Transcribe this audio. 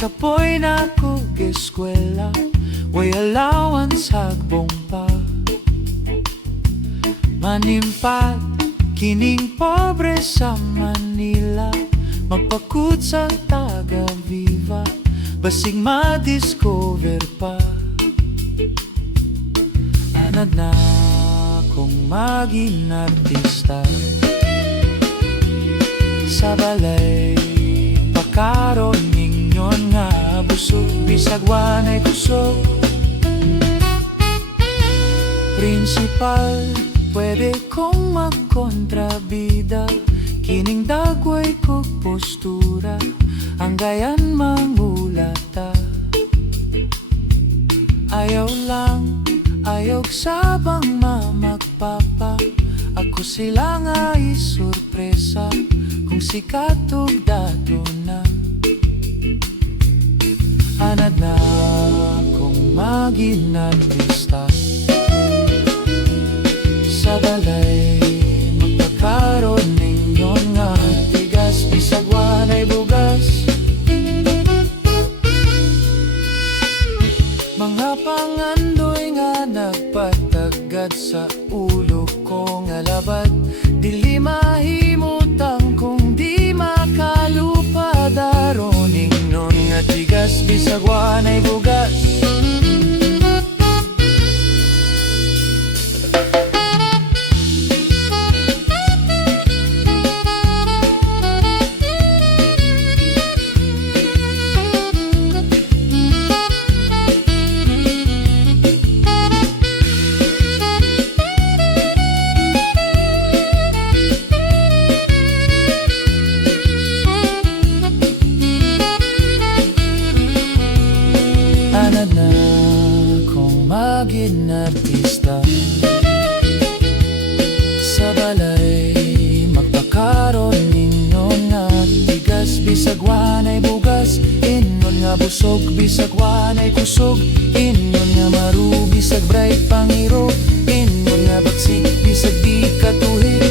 kapoy na kog eskwela, way allowance hagbong pa. Manimpat kining pobre sa Manila, magpakut sa taga-viva, basig ma-discover pa. Anad na kong maging artista, sa balay pakaron ninyon nga busog, bisag wanay kusog. Prinsipal, pwede kong magkontrabida, kining dagway ko postura, ang gayan mangulata. Ayaw lang, ayaw sabang mamagpapa, ako sila nga isurpresa, kung sikat og dato na. Anad na kong maging artista, sa balay magpakaroon ninyon nga tigas, bisag wanay bugas. Mga pangandoy nga nagpatagad sa ulo ko nga labad, dili mahimutang kung di makalupad. Aron ningon nga tigas, bisag wanay bugas. Anad na kong maging artista, sa balay magpakaroon ninyon nga tigas, bisag wanay bugas. Inyon nga busog, bisag wanay kusog. Inyon nga maru, bisag bright pangiro. Inyon nga baksik, bisag di katuhig.